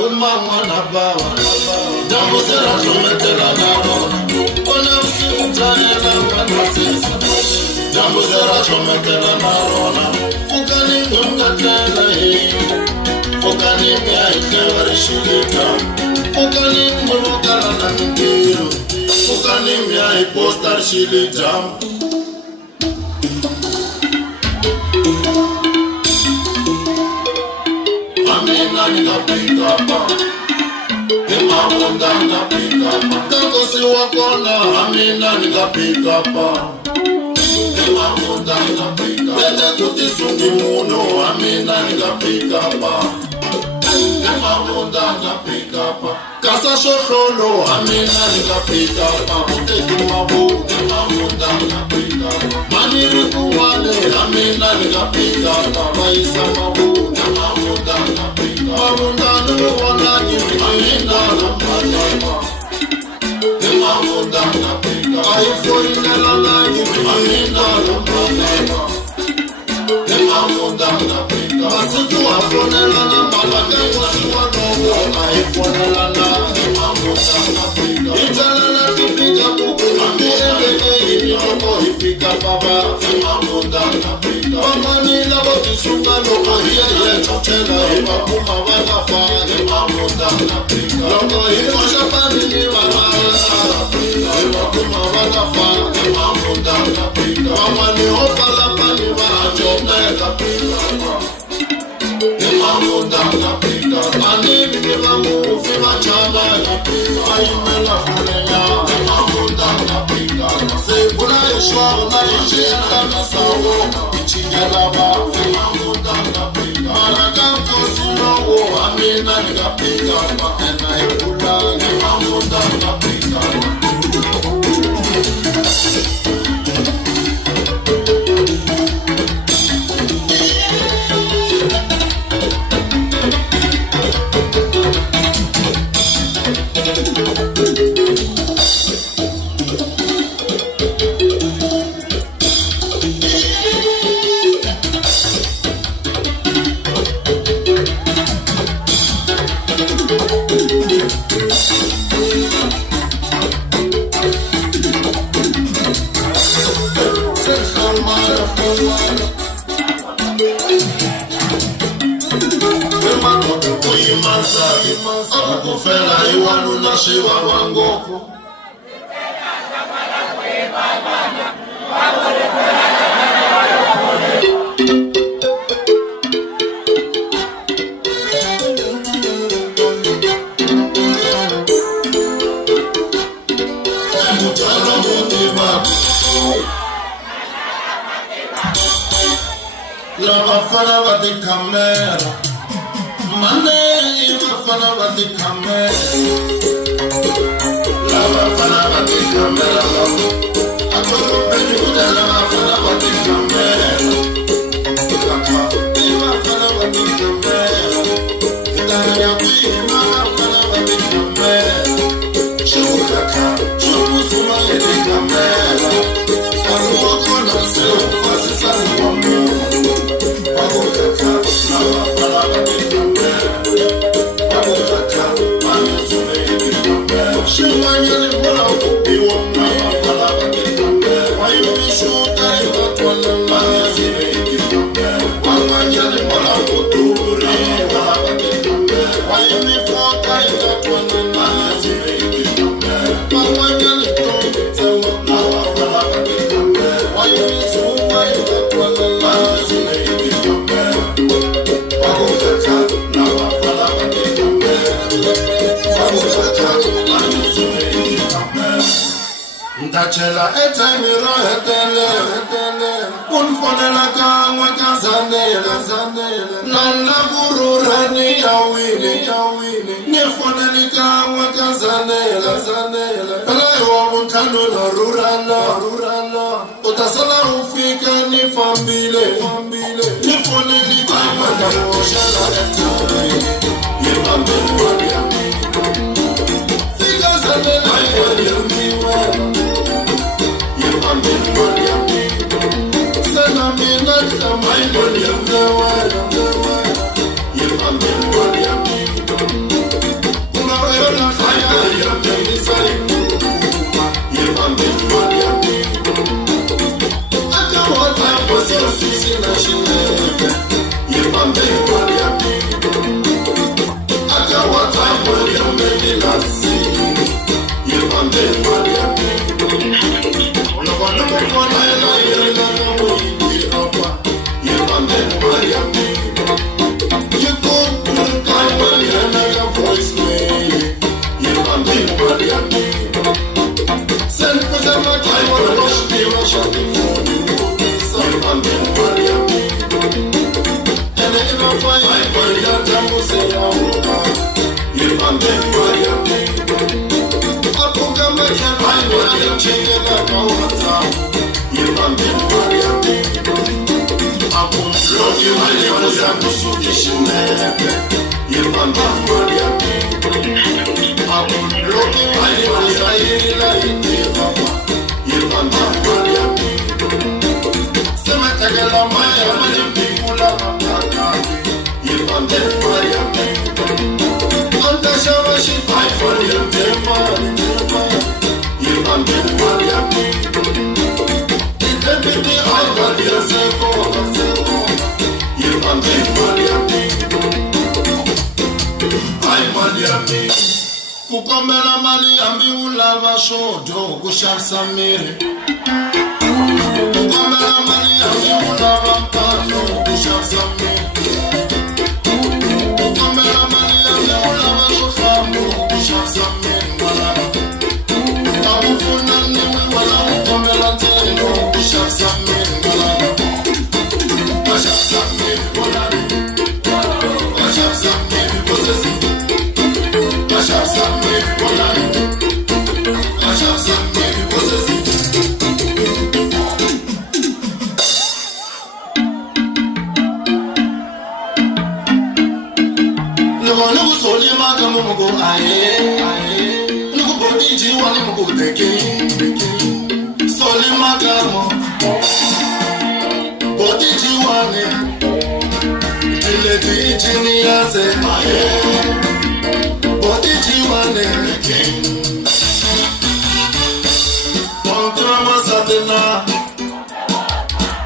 umama na baba jambo sera chometela narona ona usitayela manasisa jambo sera chometela narona fukani ngumgatela fukani mia ikewarishilita fukani ngumukala na mkiru fukani mia ipostar shilita Amina nikapika pa Imamunda nikapika pa Kangosi wakona Amina nikapika pa Imamunda nikapika Tende kutisungi muno Amina nikapika pa Imamunda nikapika pa Kasa shokholo Amina nikapika pa Uteki mabu Imamunda nikapika pa Maniri kuwane Amina nikapika pa Maisa mabu Imamunda nikapika pa Mamunda nuwana Amina nikapika pa Imamunda nikapika pa Aifoi nelala Amina nikapika pa Imamunda nikapika pa Masiku afonelana Malaka wasiwa nogo Aifonelana Imamunda nikapika pa Italana kipika kuku Amiyeleke inyoko ipika baba Imamunda nikapika pa Mamani labo kisunga loko hiya chochela Imamuma wagafa Imamunda nikapika pa Loko hiyo shapani ni wala Imamuma wagafa Imamunda nikapika pa Mamani hopala pani wajona nikapika pa Imamunda nikapika pa Manini kilamu fima chama nikapika Ayimela kuneya Imamunda nikapika pa Sekula ishwa unaishenda nasawo Ichinyalaba Imamunda nikapika pa Malaka kosilowo Amina nikapika pa Enaikula Imamunda nikapika pa Akufela iwanu na shiva wangoko Lava fana vati kamera Mane ima fana vati kamera Lava fana vati kamera Akolo penyu kuda lava fana vati kamera Kapa ima fana vati kamera Itanya kuima fana vati kamera Shukaka shukusuma yedi kamera Aluoko na seo fasi sasi kwa mungu Akukaka lava fana vati kamera Akukaka manuzume yedi kamera Shimanyani mwana kubiwa mwana fana vati kamera Wayumi shuka iwa kwana manuzume yedi kamera Wanganyani mwana kuturi fana vati kamera Wayumi foka iwa kwana manuzume yedi kamera Wanganyani tumitewa mwana fana vati kamera Wayumi shuka iwa kwana manuzume yedi kamera Wakukaka lava fana vati kamera Wakukaka manuzume yedi kamera Ntachela etemiro etele Unfonela kangwa kazanele Nanda kurura ni yawini Nifoneli kangwa kazanele Kalayo mkano na rurala Utasala ufika nifambile Nifoneli kangwa kazanele Yemambe mwanyami Fika zanele mwanyami jambo seyaona yevambe mayami apokamba kyabayo ayachengela kawata yevambe mayami akumlodi malikoza kusukishinebe yevambe mayami akumlodi malikoza yela itebaba yevambe mayami sematagala maya malimikula mapaka yevambe mayami Antashawa shi pai for him tema yevambe mayami itebidi ayvali seko yevambe mayami ay mayami kukomela mali ambi ulava shodo kushamsamire kukomela mali ambi ulava mpano kushamsamire kukomela mali ambi ulava shofamu kushamsamire malama amufuna niwe wala kukomela teno kushamsamire malama kushamsamire malama kushamsamire kusesi kushamsamire malama kushamsamire kusesi Nugu soli magamu mugu aye Nugu bodi jiwani mugu deke Soli magamu Bodi jiwani Dile di jini yaze aye Bodi jiwani Wangtima masatina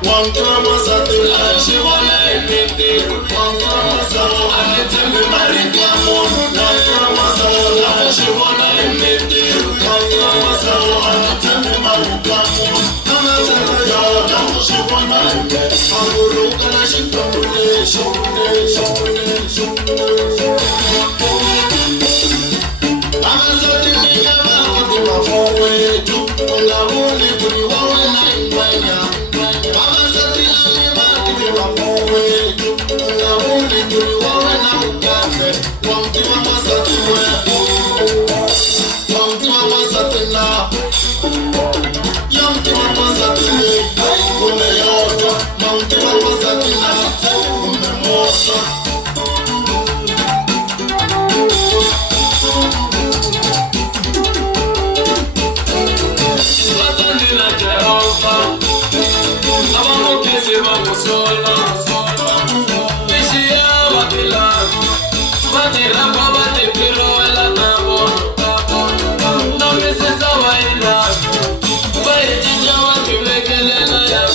Wangtima masatina Shiwana imiti Wangtima masatina Anitimi marikamu Wangtima masatina Shiwana imiti Wangtima masatina Anitimi marikamu Namatana ya Namu shiwana imiti Anguru kana shikamule Shukule Amazoni miyama Kutima fowetu Ungawuli kuni wawe na ingwenya Amazoni miyama Kutima fowetu Ungawuli kuni wawe na ukafe Wangtima masatiwe Wangtima masatina Yangtima masatiwe Kune yoto Wangtima masatina Kune mosa Watandila Jehova Abamukisi bamusola Bishia watila Batila kwa batipilo ela tabo Na misisa waila Baijija watulekelela ya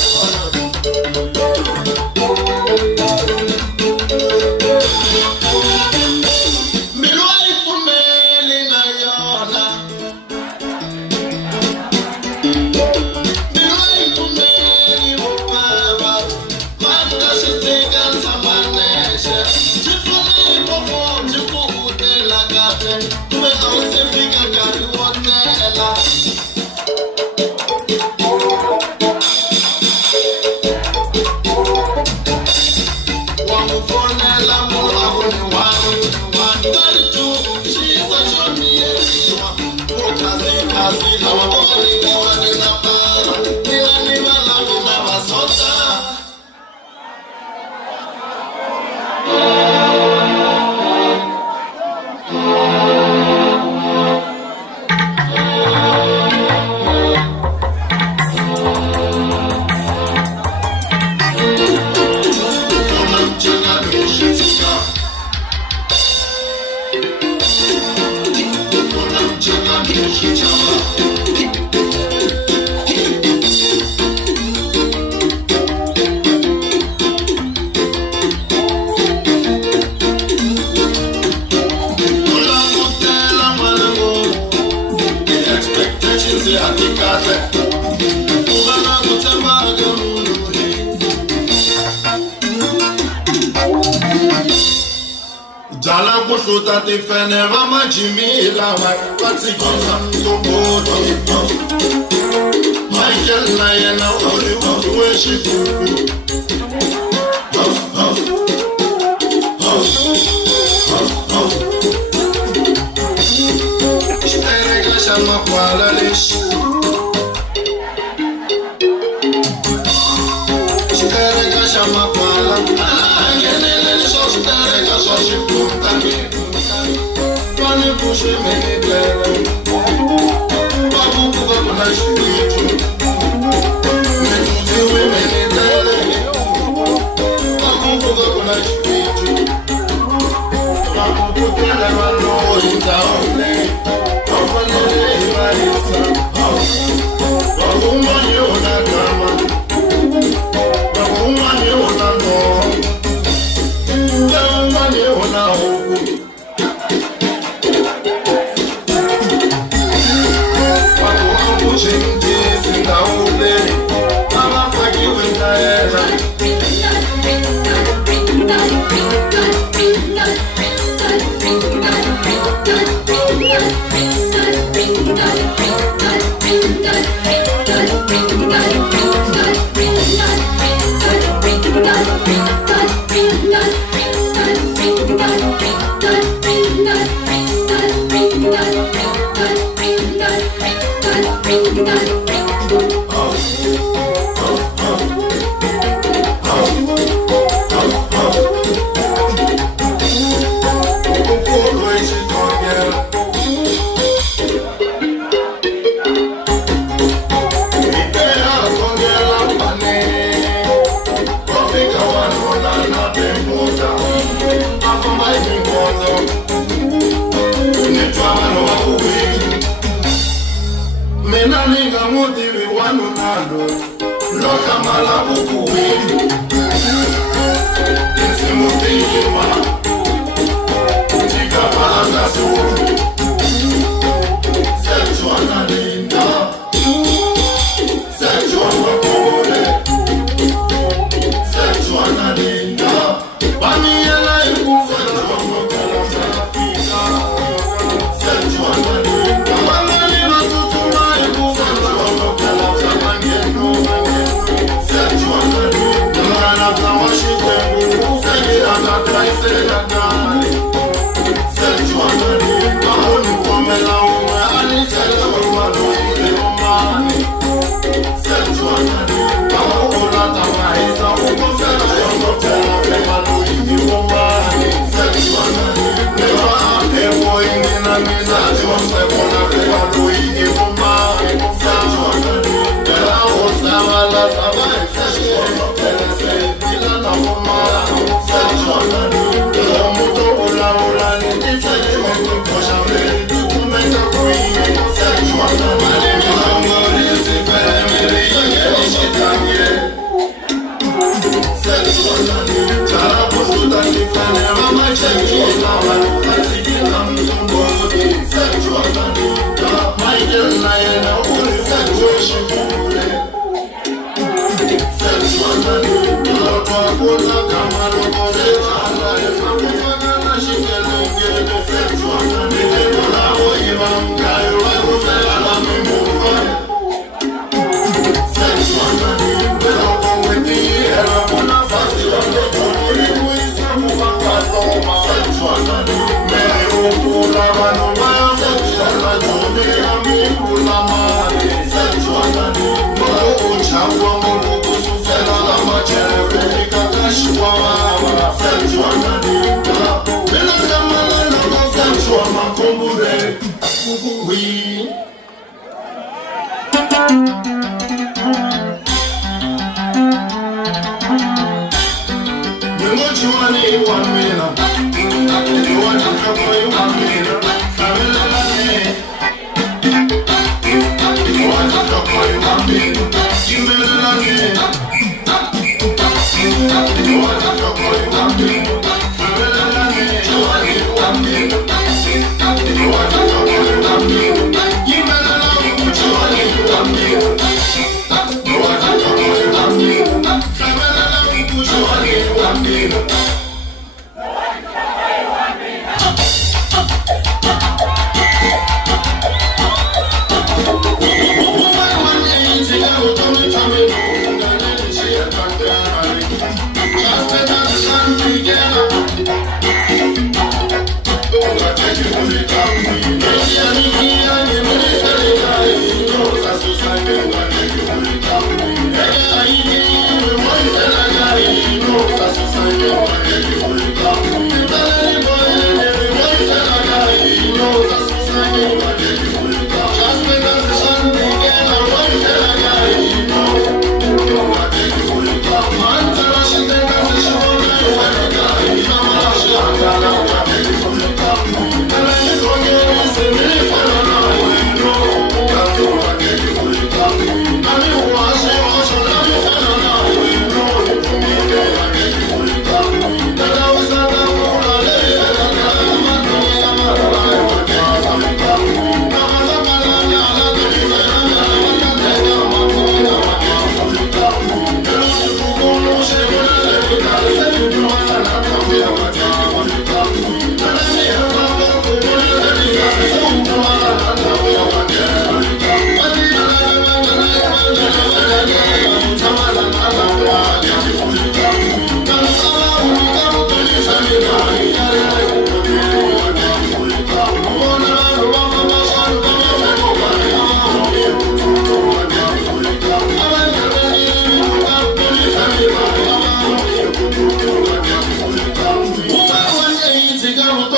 Milwai kumeli na yona Jala kushuta tifene rama jimila wa Pati kisa mtokoto Michael na yena uli utuwe shikuku Sexual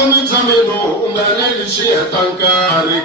mitameno unganelishia tankari.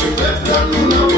She